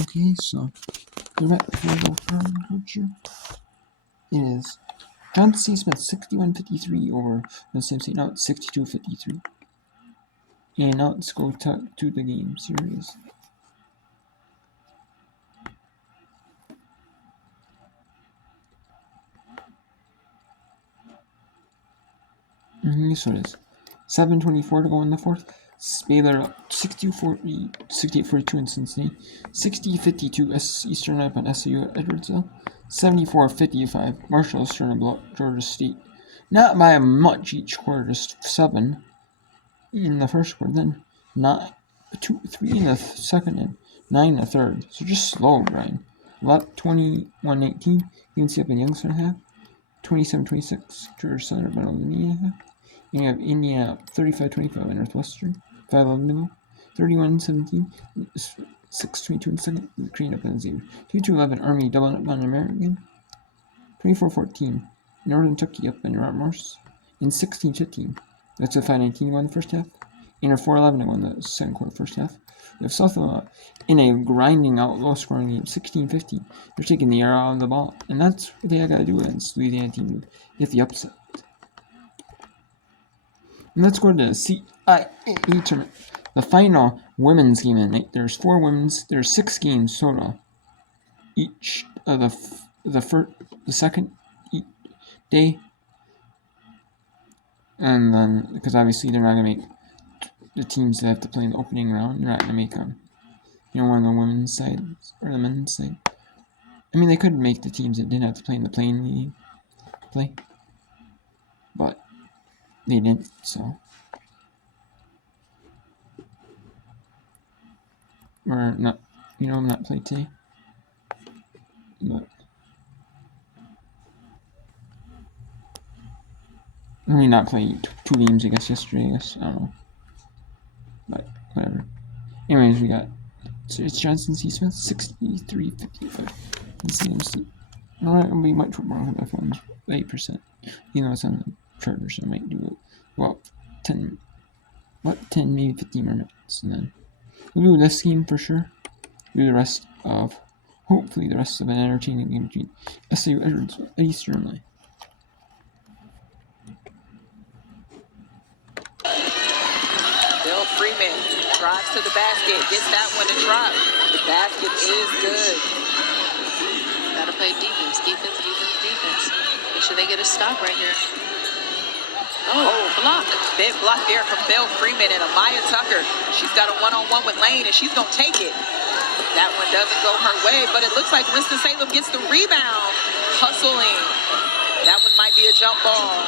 Okay, so the right field culture is Johnson C. Smith 61-53 over the same state. Now it's 62-53. And now let's go to the game series. So it is 7:24 to go in the fourth. Baylor up 68-42 in Cincinnati. 60-52 Eastern up on SAU at Edwardsville. 74-55 Marshall Eastern to blow up Georgia State. Not by much each quarter, just 7 in the first quarter, then not 3 in the second, and 9 in the third. So just slow, Brian. Up 21-18, UNC up in Youngstown half. 27-26, Georgia Southern up in Indiana half. And you have Indiana up 35-25 in Northwestern. 5-11 to go. 31-17, 6-22 in second. Green up in Xavier. 2-11 Army doubling up on American. 24-14 Northern Kentucky up in Route Morse. And 16-15. That's a 5-19 to go in the first half. And a 4-11 to go in the second quarter first half. We have South Alabama in a grinding out low-scoring game, 16-15. They're taking the air out of the ball, and that's what they got to do against Louisiana team to get the upset. And let's go to the NCAA tournament. The final women's game of the night. There's 4 women's. There's 6 games total. Each of the second day. And then, because obviously they're not going to make the teams that have to play in the opening round, they're not going to make one of the women's side or the men's side. I mean, they could make the teams that didn't have to play in the playing league play, but they didn't, so. Or not, not play today. But I mean, not play 2 games, I guess, yesterday, I don't know. But, whatever. Anyways, we got, so it's Johnson C. Smith, 63-55. Alright, we might put more on my phone's 8%. It's on the charger, so I might do it. Well, 10, maybe 15 more minutes, and then we'll do this game for sure. Do the rest of, hopefully, the rest of an entertaining game between SAU Edwards and Eastern. Freeman drives to the basket, gets that one to drop. The basket is good. Gotta play defense. Make sure they get a stop right here. Block. Big block there from Belle Freeman and Amaya Tucker. She's got a one-on-one with Lane, and she's going to take it. That one doesn't go her way, but it looks like Winston-Salem gets the rebound. Hustling. That one might be a jump ball.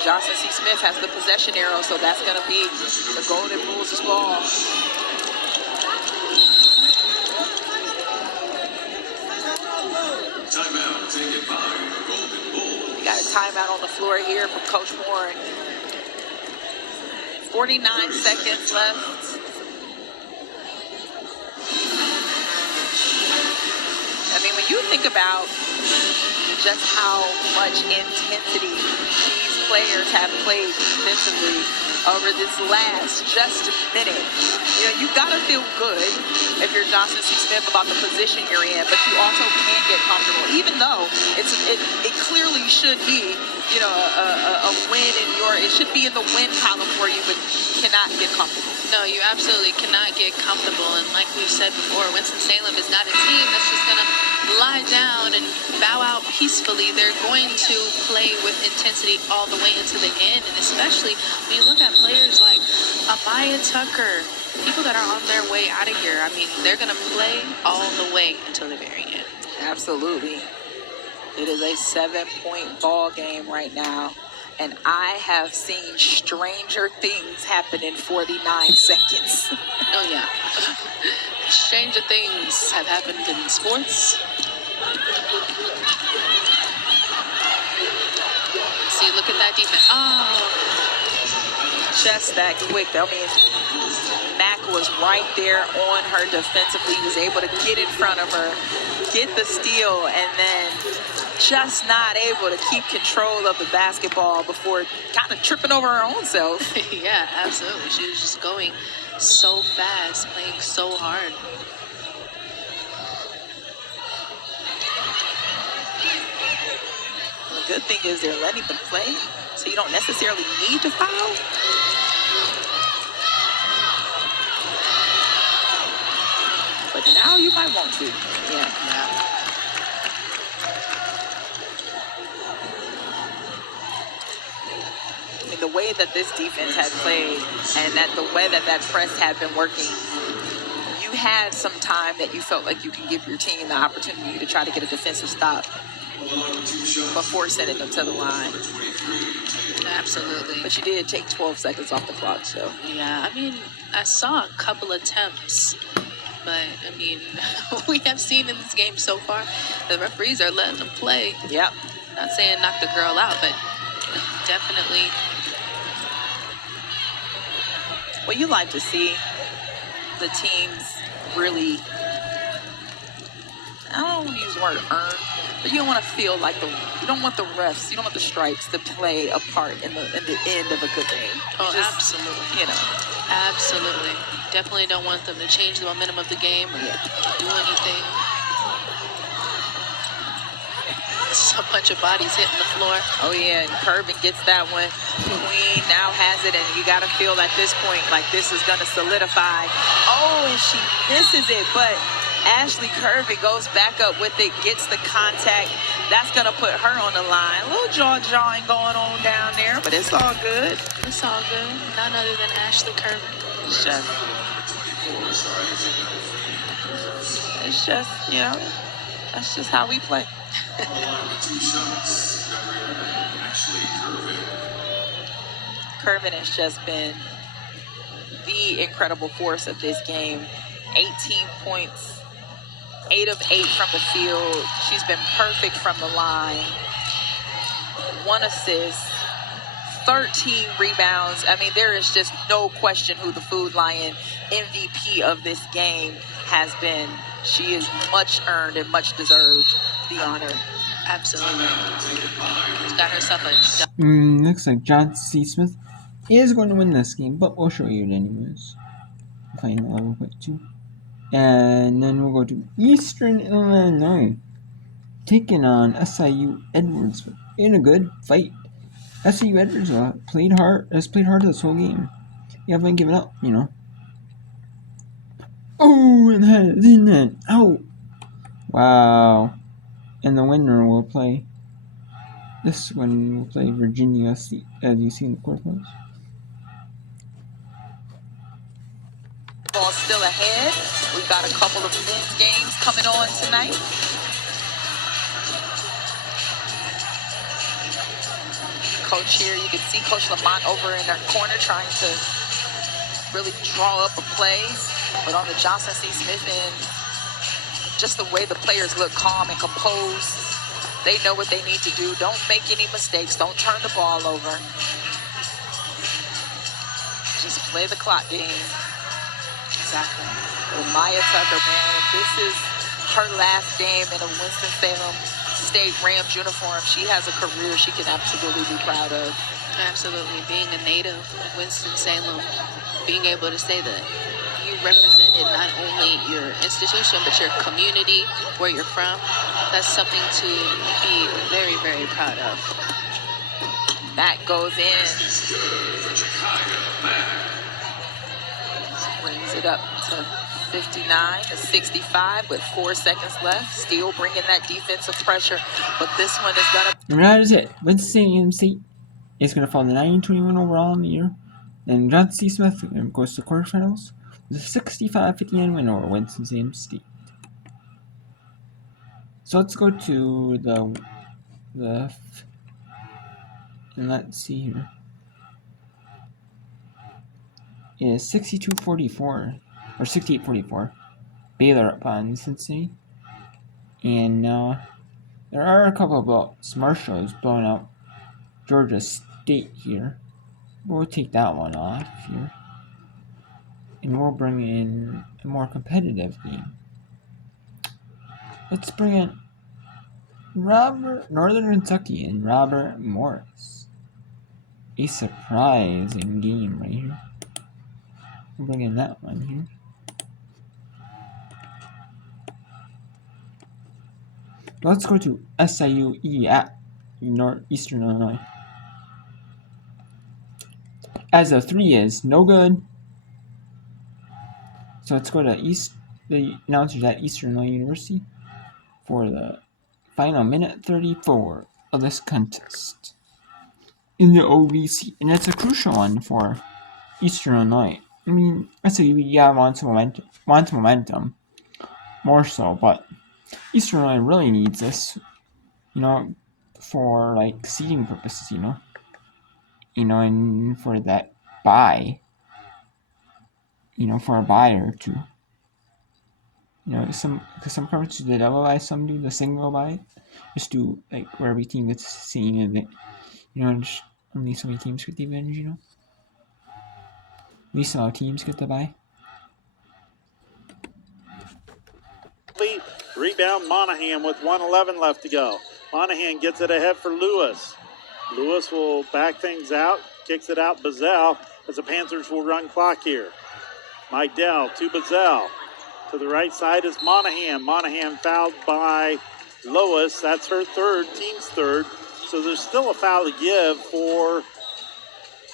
Johnson C. Smith has the possession arrow, so that's going to be the Golden Bulls' ball. Timeout taken by the Golden Bulls. We got a timeout on the floor here from Coach Warren. 49 seconds left. I mean, when you think about just how much intensity these players have played defensively over this last just minute, you gotta feel good if you're Johnson C. Smith about the position you're in, but you also can't get comfortable, even though it clearly should be, a win it should be in the win column for you, but you cannot get comfortable. No, you absolutely cannot get comfortable. And like we've said before, Winston-Salem is not a team that's just going to lie down and bow out peacefully. They're going to play with intensity all the way into the end. And especially when you look at players like Amaya Tucker, people that are on their way out of here. I mean, they're going to play all the way until the very end. Absolutely. It is a 7-point ball game right now. And I have seen stranger things happen in 49 seconds. Oh, yeah. Stranger things have happened in sports. See, look at that defense. Just that quick. I mean, Mack was right there on her defensively. He was able to get in front of her, get the steal, and then just not able to keep control of the basketball before kind of tripping over her own self. Yeah, absolutely. She was just going so fast, playing so hard. good thing is they're letting them play, so you don't necessarily need to foul. But now you might want to. Yeah. I mean, the way that this defense had played and that the way that that press had been working, you had some time that you felt like you can give your team the opportunity to try to get a defensive stop before sending them to the line. Absolutely. But you did take 12 seconds off the clock, so. Yeah, I mean, I saw a couple attempts, but I mean, we have seen in this game so far, the referees are letting them play. Yep. Not saying knock the girl out, but definitely. Well, you like to see the teams really, I don't want to use the word earn, but you don't want to feel like you don't want the refs, you don't want the strikes to play a part in the end of a good game. Oh, absolutely. You know. Absolutely. Definitely don't want them to change the momentum of the game or do anything. So a bunch of bodies hitting the floor. Oh, yeah, and Curvin gets that one. Queen now has it, and you got to feel at this point like this is going to solidify. Oh, and she misses it, but Ashley Curvin goes back up with it, gets the contact. That's going to put her on the line. A little jaw-jawing going on down there, but it's all good. It's all good. None other than Ashley Curvin. It's just, you know, that's just how we play. Curvin has just been the incredible force of this game. 18 points, 8 of 8 from the field. She's been perfect from the line. 1 assist, 13 rebounds. I mean, there is just no question who the Food Lion MVP of this game has been. She is much earned and much deserved the honor. Absolutely. She's got herself a... Looks like John C. Smith is going to win this game, but we'll show you it anyways. Playing 11.2. And then we'll go to Eastern Illinois, taking on SIU Edwardsville in a good fight. SIU Edwardsville has played hard this whole game. You haven't given up, you know. Oh, and that is in that. Out. Wow. And the winner will play. This one will play Virginia State, as you see in the quarterfinals. Ball still ahead. We've got a couple of men's games coming on tonight. Coach here, you can see Coach Lamont over in their corner trying to really draw up a play. But on the Johnson C. Smith end, just the way the players look calm and composed. They know what they need to do. Don't make any mistakes. Don't turn the ball over. Just play the clock game. Exactly. Well, Maya Tucker, man, this is her last game in a Winston-Salem State Rams uniform. She has a career she can absolutely be proud of. Absolutely. Being a native of Winston-Salem, being able to say that you represented not only your institution, but your community, where you're from, that's something to be very, very proud of. That goes in. Brings it up to 59 to 65 with 4 seconds left. Still bringing that defensive pressure, but this one is going to... And that is it. Winston-Salem State is going to fall to 9-21 overall in the year. And John C. Smith goes to quarterfinals with a 65-59 win over Winston-Salem State. So let's go to the and let's see here. It is 62-44 or 68-44. Baylor up on Cincinnati. And there are a couple of smart shows blowing out Georgia State here. We'll take that one off here. And we'll bring in a more competitive game. Let's bring in Northern Kentucky and Robert Morris. A surprising game right here. We'll bring in that one here. Let's go to SIUE at Eastern Illinois. As a 3 is no good. So let's go to the announcers at Eastern Illinois University for the final minute 34 of this contest in the OVC, and it's a crucial one for Eastern Illinois. I mean, SAU wants momentum more so, but Eastern Illinois really needs this, for like seeding purposes, and for that buy, for a buy or two. Because some conferences do the double buy, some do the single buy. Just do like where every team gets seen and just only so many teams get the advantage, At least all teams get the buy. Rebound Monahan with 1:11 left to go. Monahan gets it ahead for Lewis. Lewis will back things out, kicks it out Bazell as the Panthers will run clock here. Mydell to Bazell. To the right side is Monahan. Monahan fouled by Lois. That's her third, team's third. So there's still a foul to give for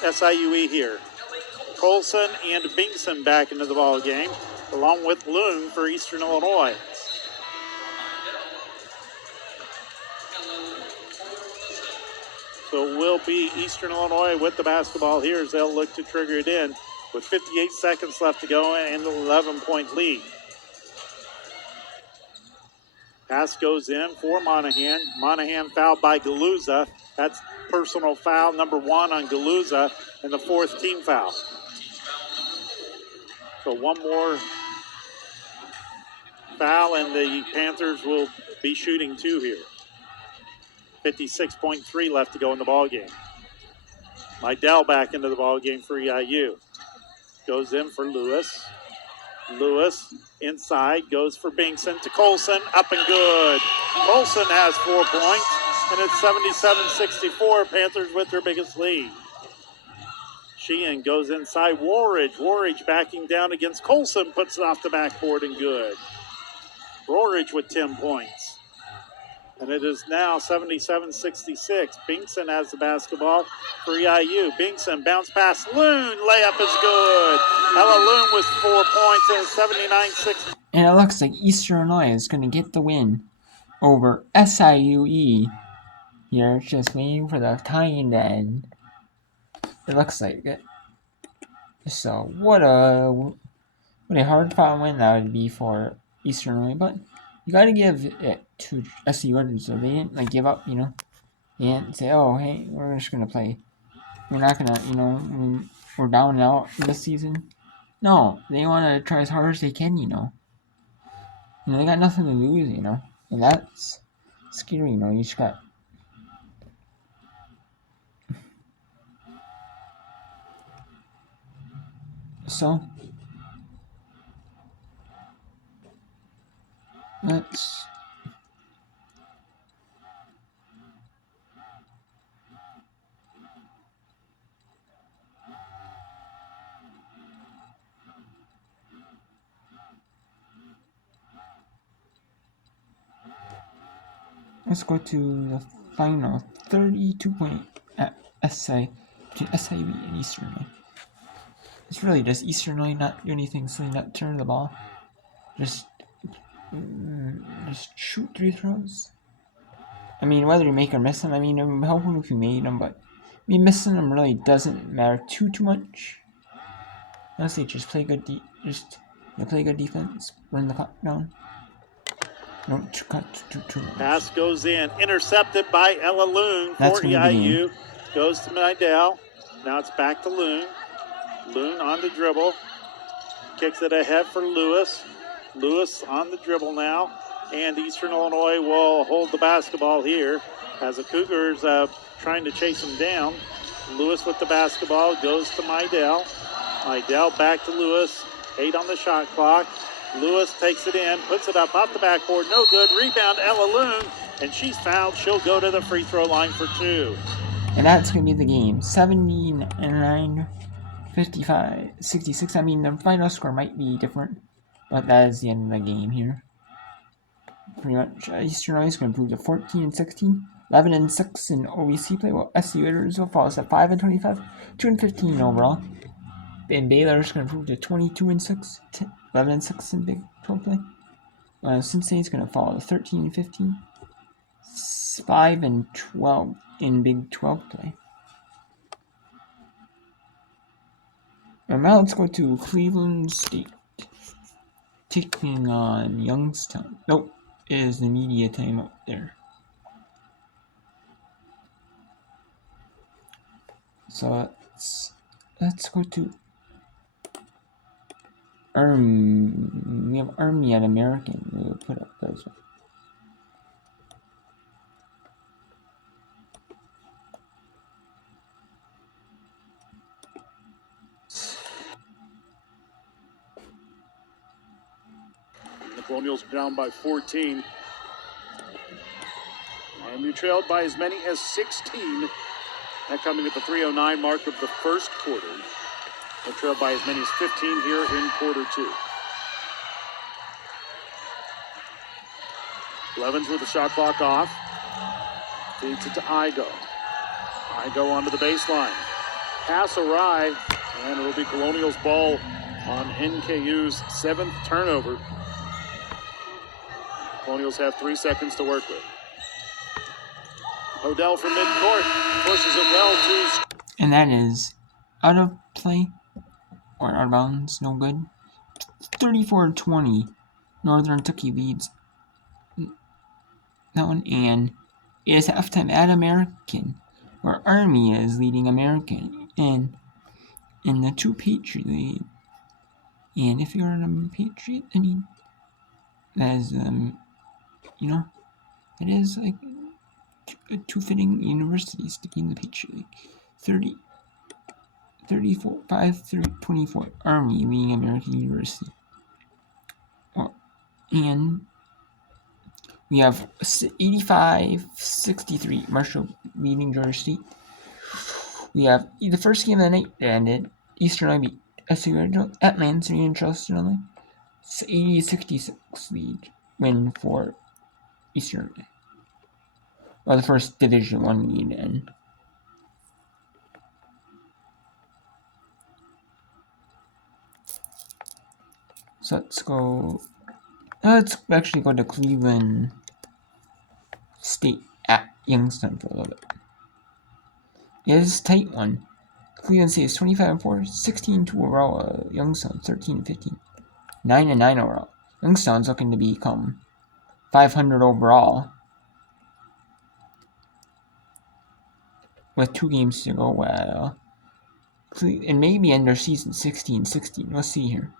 SIUE here. Colson and Bingson back into the ball game, along with Loon for Eastern Illinois. So it will be Eastern Illinois with the basketball here as they'll look to trigger it in with 58 seconds left to go and an 11-point lead. Pass goes in for Monahan. Monahan fouled by Galuza. That's personal foul number 1 on Galuza and the 4th team foul. So one more foul and the Panthers will be shooting 2 here. 56.3 left to go in the ball game. Mydell back into the ball game for EIU. Goes in for Lewis. Lewis inside, goes for Bingson to Colson, up and good. Colson has 4 points, and it's 77-64, Panthers with their biggest lead. Sheehan goes inside Warridge. Warridge backing down against Colson, puts it off the backboard and good. Warridge with 10 points. And it is now 77-66. Bingson has the basketball for EIU. Bingson bounce pass. Loon. Layup is good. Ella Loon with 4 points and 79-60. And it looks like Eastern Illinois is going to get the win over SIUE. Here, just waiting for the tying end. It looks like it. So what a hard fought win that would be for Eastern Illinois, but you got to give it to SU, so they didn't give up, They didn't say, oh, hey, we're just going to play. We're not going to, we're down and out this season. No, they want to try as hard as they can, they got nothing to lose, and that's scary, you just got. So, let's go to the final 32-point at between SIU and Eastern Illinois. It's really just Eastern Illinois not do anything, so not turn the ball. Just shoot 3 throws. I mean, whether you make or miss them, I'm hoping if you made them, but missing them really doesn't matter too much. Honestly, just play good play good defense, run the clock down. Don't cut too much. Pass goes in, intercepted by Ella Loon for EIU. Goes to Mydell. Now it's back to Loon. Loon on the dribble. Kicks it ahead for Lewis. Lewis on the dribble now. And Eastern Illinois will hold the basketball here as the Cougars trying to chase him down. Lewis with the basketball goes to Mydell. Mydell back to Lewis. 8 on the shot clock. Lewis takes it in, puts it up off the backboard. No good. Rebound, Ella Loon. And she's fouled. She'll go to the free throw line for 2. And that's going to be the game. 79-55, 66. The final score might be different, but that is the end of the game here. Pretty much, Eastern Illinois is going to improve to 14-16. 11-6 in OVC play, while SU Edwardsville falls at 5-25, 2-15 overall. And Baylor's going to improve to 22-6, 11-6 in Big 12 play. Cincinnati's going to fall to 13-15, 5-12 in Big 12 play. And now let's go to Cleveland State, taking on Youngstown. Nope, it is the media timeout there. So let's go to we have Army at American. We'll put up those one. The Colonials down by 14. Army trailed by as many as 16. That coming at the 3:09 mark of the first quarter. They trailed by as many as 15 here in quarter two. Levens with the shot clock off. Feeds it to Igo. Igo onto the baseline. Pass awry, and it'll be Colonials' ball on NKU's 7th turnover. Colonials have 3 seconds to work with. Odell from midcourt pushes it well to... And that is out of play, or out of bounds, no good. 34-20, Northern Kentucky leads that one, and it is halftime at American, where Army is leading American, and in the 2 Patriot lead. And if you're a Patriot, I mean, that is, it is like 2 fitting universities to be in the Patriot League. 24 Army leading American University. And we have 85-63 Marshall leading Georgia State. We have the first game of the night that ended. Eastern Illinois beat SU at Lansing and Charleston Illinois. 80-66 lead win for Eastern Illinois. Well, the first Division I lead end. So let's actually go to Cleveland State at Youngstown for a little bit. It is a tight one. Cleveland State is 25-4, 16-2 overall. Youngstown 13-15, 9-9 overall. Youngstown's looking to become 500 overall with 2 games to go. And maybe end their season 16-16. Let's see here.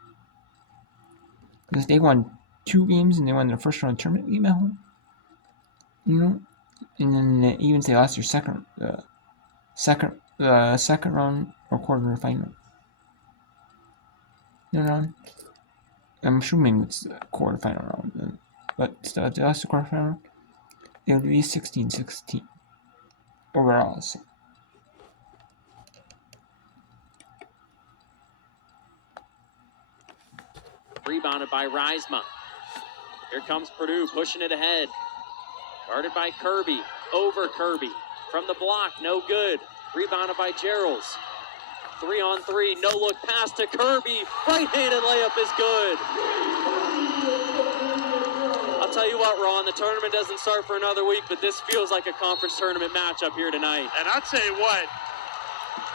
Because they won 2 games and they won their first round tournament game at home. And then even if they lost their second round or quarterfinal. I'm assuming it's the quarterfinal round. But still, if they lost the quarterfinal round, it would be 16-16 overall. So. Rebounded by Reisma. Here comes Purdue pushing it ahead. Guarded by Kirby. Over Kirby. From the block, no good. Rebounded by Geralds. 3-on-3, no look pass to Kirby. Right-handed layup is good. I'll tell you what, Ron, the tournament doesn't start for another week, but this feels like a conference tournament matchup here tonight. And I'll tell you what,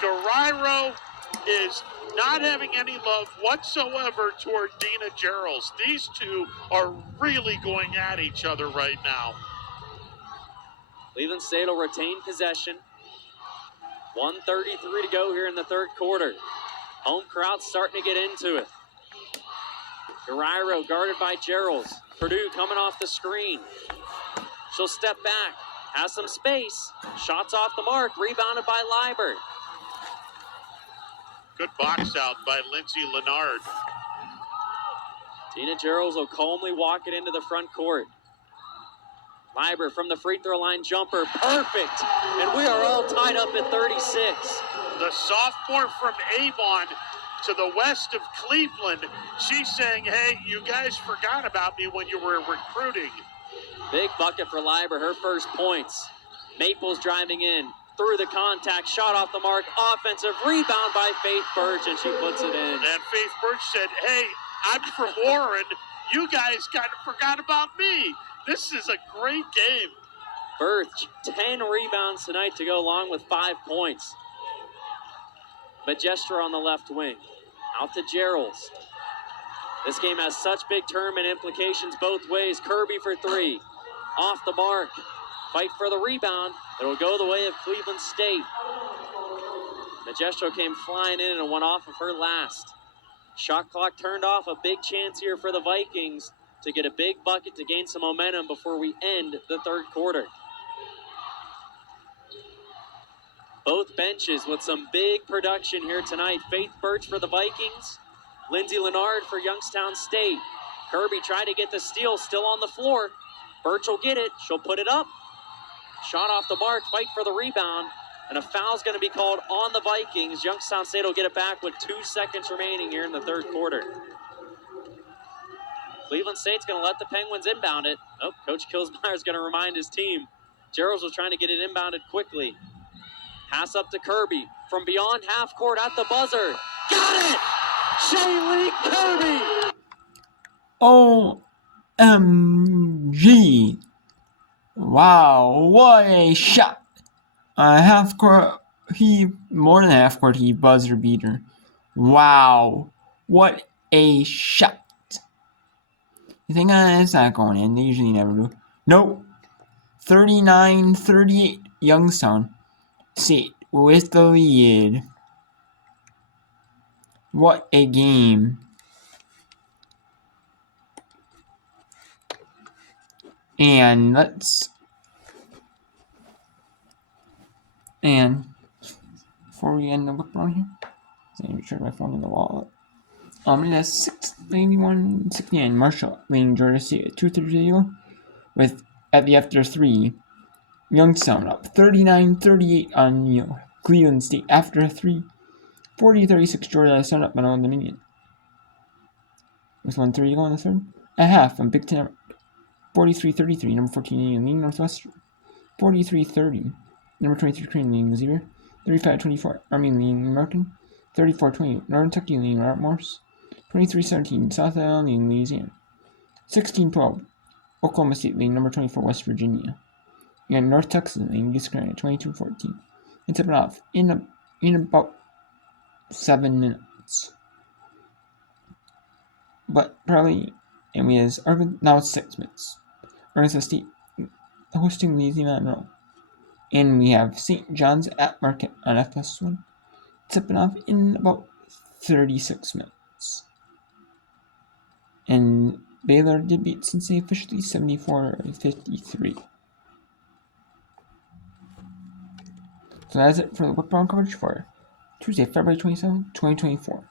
Guerrero is not having any love whatsoever toward Dina Geralds. These two are really going at each other right now. Cleveland State will retain possession. 1:33 to go here in the third quarter. Home crowd starting to get into it. Guerrero guarded by Geralds. Purdue coming off the screen. She'll step back. Has some space. Shots off the mark. Rebounded by Liber. Good box out by Lindsay Leonard. Tina Geralds will calmly walk it into the front court. Liber from the free throw line jumper. Perfect. And we are all tied up at 36. The sophomore from Avon to the west of Cleveland. She's saying, hey, you guys forgot about me when you were recruiting. Big bucket for Liber, her first points. Maples driving in, through the contact, shot off the mark, offensive rebound by Faith Birch, and she puts it in. And Faith Birch said, hey, I'm from Warren. You guys kind of forgot about me. This is a great game. Birch, 10 rebounds tonight to go along with 5 points. Majestra on the left wing. Out to Gerald's. This game has such big tournament implications both ways. Kirby for 3. Off the mark. Fight for the rebound. It'll go the way of Cleveland State. Majestra came flying in and went off of her last. Shot clock turned off. A big chance here for the Vikings to get a big bucket to gain some momentum before we end the third quarter. Both benches with some big production here tonight. Faith Birch for the Vikings. Lindsay Leonard for Youngstown State. Kirby tried to get the steal, still on the floor. Birch will get it. She'll put it up. Shot off the mark, fight for the rebound. And a foul's going to be called on the Vikings. Youngstown State will get it back with 2 seconds remaining here in the third quarter. Cleveland State's going to let the Penguins inbound it. Oh, Coach Kilsmeyer's going to remind his team. Gerald's was trying to get it inbounded quickly. Pass up to Kirby from beyond half court at the buzzer. Got it! Shaylee Kirby! OMG! Wow, what a shot! Half court, more than half court, he buzzer beater. Wow, what a shot! You think it's not going in? They usually never do. Nope. 39-38, Youngstown State with the lead. What a game. And before we end the look around here, let me turn my phone in the wallet. It has 691-69. Marshall leading Georgia State at 2:30 to go. With at the after 3, Youngstown up 39-38 on Cleveland State after 3. 40-36 Georgia State up on Old Dominion. With 1:30 to go in the third. At half on Big Ten. 43-33, number 14 leading Northwestern. 43-30, number 23 Crane leading Xavier. 35-24, Army leading American. 34-20, Northern Kentucky leading Robert Morris. 23-17, South Alabama leading Louisiana. 16-12, Oklahoma State leading number 24 West Virginia. And North Texas leading East Carolina 22-14. And tip it off in about 7 minutes. But probably, and we has now it's 6 minutes. Arkansas State hosting Louisiana Monroe. And we have St. John's at Marquette on FS1. Tipping off in about 36 minutes. And Baylor did beat Cincinnati officially 74-53. So that's it for the Whip Brown coverage for Tuesday, February 27, 2024.